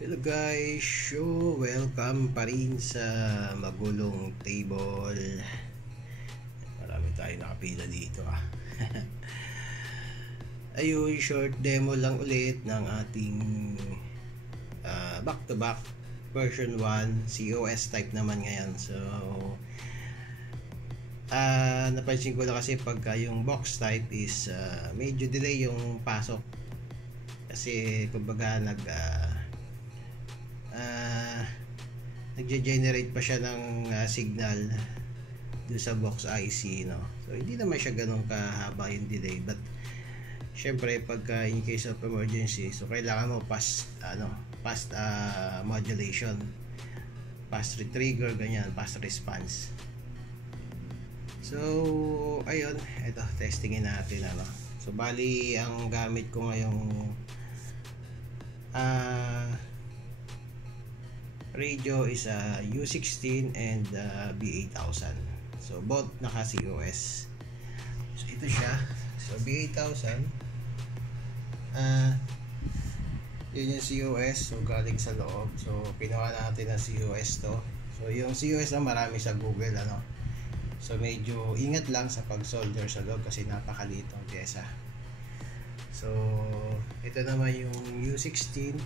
Hello guys, so welcome pa rin sa Magulong Table. Marami tayo nakapila dito Ayun, short demo lang ulit ng ating back to back version 1 COS type naman ngayon. So napansin ko na kasi pagka yung box type is medyo delay yung pasok kasi kumbaga nagge-generate pa siya ng signal doon sa box IC, no? So hindi naman siya ganun kahaba yung delay, but syempre pagka in case of emergency, so kailangan mo fast modulation, fast trigger, ganyan, fast response. So ayun, ito testingin natin So bali ang gamit ko ngayong radio is U16 and B8000. So both naka COS. So ito siya. So B8000 yun yung COS. So galing sa loob. So pinawa natin ang COS to. So yung COS na marami sa Google So medyo ingat lang sa pag-solder sa loob kasi napakaliit ang pyesa. So ito naman yung U16.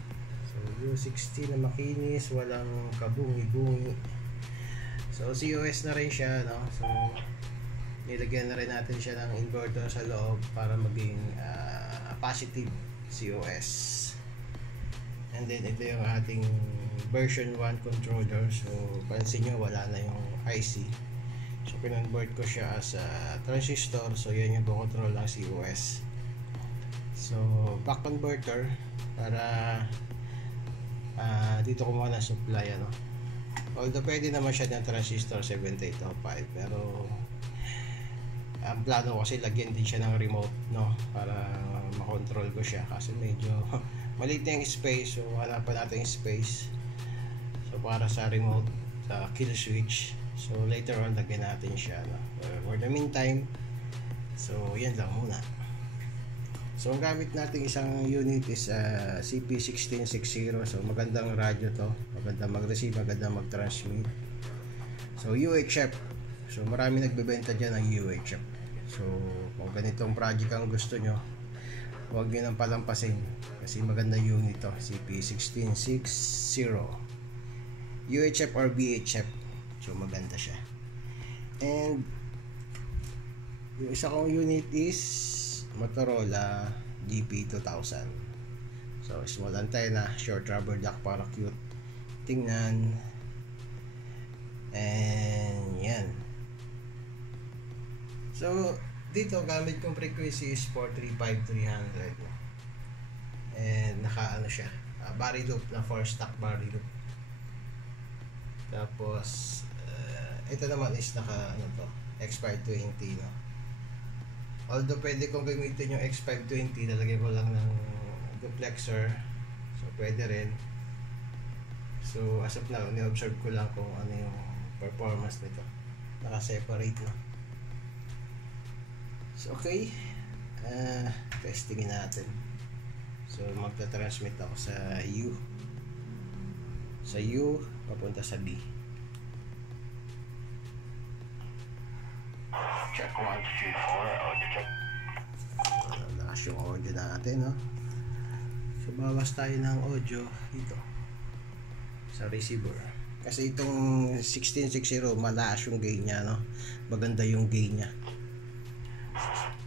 So U16 na makinis, walang kabungi-bungi. So COS na rin siya, no? So nilagyan na rin natin siya ng inverter sa loob para maging positive COS. And then ito yung ating version 1 controller. So pansin nyo wala na yung IC. So kinonvert ko siya as a transistor. So yan yung control ng COS. So back converter para dito kumuha ng supply, although pwede naman siya ng transistor 7805, pero ang plano kasi lagyan din siya ng remote, para makontrol ko siya kasi medyo maliit na yung space. So wala pa natin yung space, so para sa remote kill switch. So later on lagyan natin siya, for the meantime. So yan lang muna. So ang gamit natin isang unit is CP1660. So magandang radyo to, magandang mag-receive, magandang mag-transmit. So UHF. So marami nagbebenta dyan ng UHF. So kung ganitong project ang gusto nyo, huwag nyo nang palampasin kasi maganda unit to, CP1660 UHF or VHF. So maganda siya. And yung isa kong unit is Motorola GP2000. So small antenna, short rubber duck para cute tingnan. And yan. So dito gamit kong frequency is 435-300. And naka siya, body loop na 4-stack body loop. Tapos ito naman is naka X520, Although pwede kong gamitin yung X520, lalagyan ko lang ng duplexer. So pwede rin. So as of now, ni-observe ko lang kung ano yung performance nito. Naka-separate na. So okay, testingin natin. So magta-transmit ako sa U. Sa U, papunta sa B. Check 1, 2, 4, audio check. Lakas yung audio natin, So bawas tayo ng audio dito sa receiver. Kasi itong 1660 malakas yung gain niya, Maganda yung gain niya.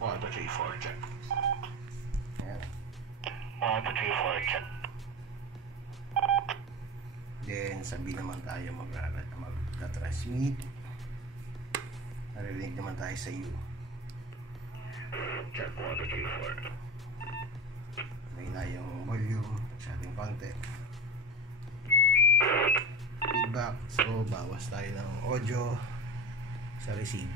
1, 2, 3, 4, check. Ayan. 1, 2, 3, 4, check. Then sabi naman tayo mag-transmit. Narinig naman tayo sa U. Check 1, 2, 3, 4. May na yung volume sa ating konti. Feedback. So bawas tayo ng audio sa receive.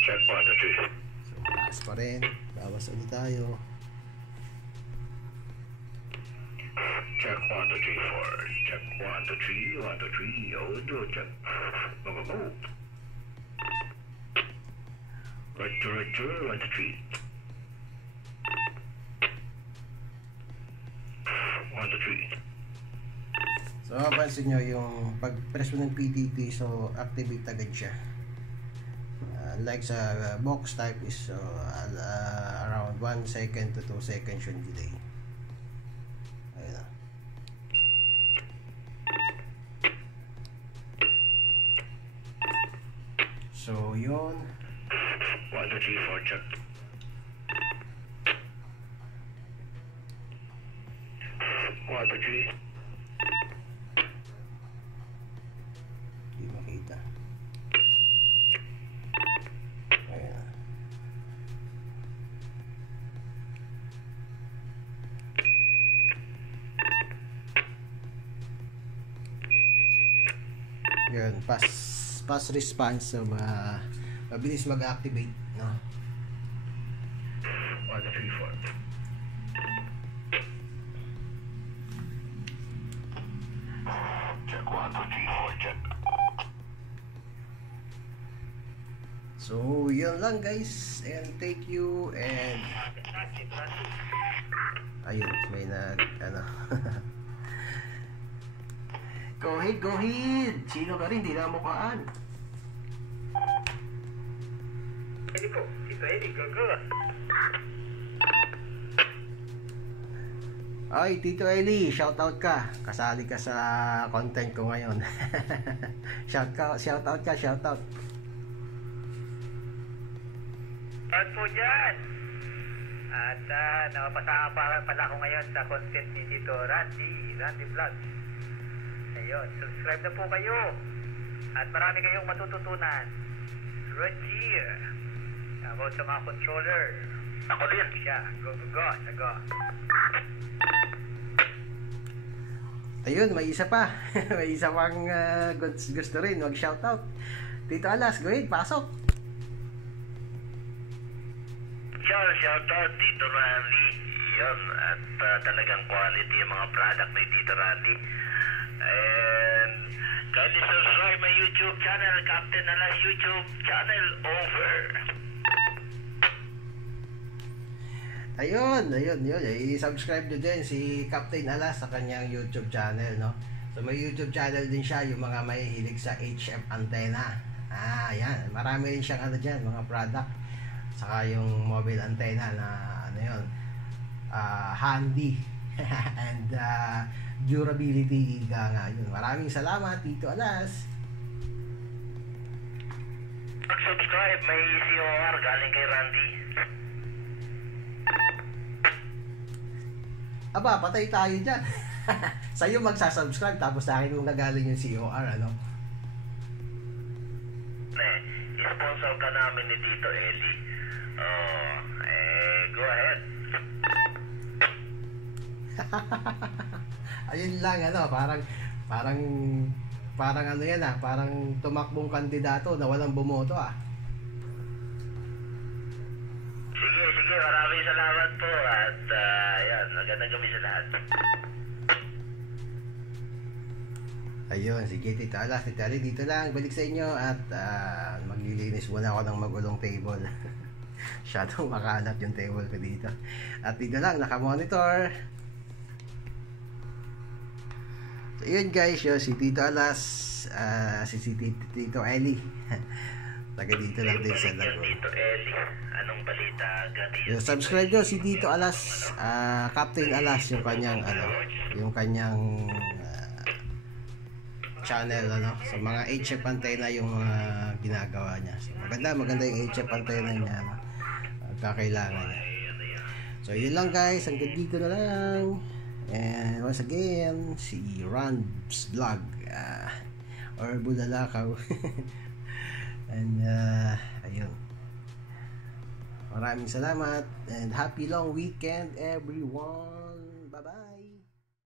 Check 1, 2, 3. So taas pa rin. Bawas ulit tayo. Check 1, 2, 3, 4. Check 1, 2, 3, 1, 2, 3. Audio check. Go. Right to 1, 2, 3. So mapansin nyo yung pag press mo ng PTT, so activate agad siya. Like sa box type is around 1 second to 2 seconds yung delay. Ayun na. So yun. 1, 2, 3, 4, check. 1, 2, 3. Hindi makita. Ayan. Yun, fast response, so mabilis mag-activate, no? 1, 2, 3, 4. Check 1, 2, 3, 4, check. So yun lang guys, and thank you, and ayun, may ano. Go ahead, sino ka rin, di na mukhaan. Hindi po, Tito Eddie, go. Ay, Tito Eli, shoutout ka. Kasali ka sa content ko ngayon. Shoutout ka. At po dyan. At napapasama pala ako ngayon sa content ni Tito Randy Vlogs. Ayun, subscribe na po kayo. At marami kayong matututunan. Roger. About sa mga controller. Ako din. Siya, go. Ayun, may isa pa. May isa pang gusto rin mag-shoutout. Tito Alas, go ahead, pasok. Shoutout Tito Randy. Yun, at talagang quality yung mga product ni Tito Randy. And kindly subscribe my YouTube channel, Captain Alas YouTube channel, over. Ayun. I-subscribe nyo din si Captain Alas sa kanyang YouTube channel, no? So may YouTube channel din siya, yung mga mahihilig sa HF antenna. Yan. Marami rin siyang dyan, mga product. Saka yung mobile antenna na handy and durability nga yun. Maraming salamat, Tito Alas. Subscribe, may COR galing kay Randy. Aba, patay tayo dyan. Sa'yo magsasubscribe, tapos sa akin yung nagaling yung COR, ano? I-sponsor ka namin ni Tito Eli. Go ahead. Ayun lang, parang ano yan parang tumakbong kandidato na walang bumoto Sige, maraming salamat po at yan, magandang gabi sa lahat. Ayun, sige Tito Alas, Tito Ali, dito lang, balik sa inyo at maglilinis muna ako ng magulong table. Masyadong makalat yung table ko dito. At dito lang, nakamonitor. So yun guys, yun, si Tito Alas, si Tito Eli. Taga dito lang din sa Laguna. Tito Eli, anong balita? Subscribe nyo si Tito Alas, Captain Alas, yung kanyang channel, so mga HF antenna yung ginagawa niya. So maganda yung HF antenna niya, kakailangan niya. So yun lang guys, hanggang dito na lang. And once again, si Ran's Vlog or Bulalakaw. And ayun, maraming salamat and happy long weekend everyone.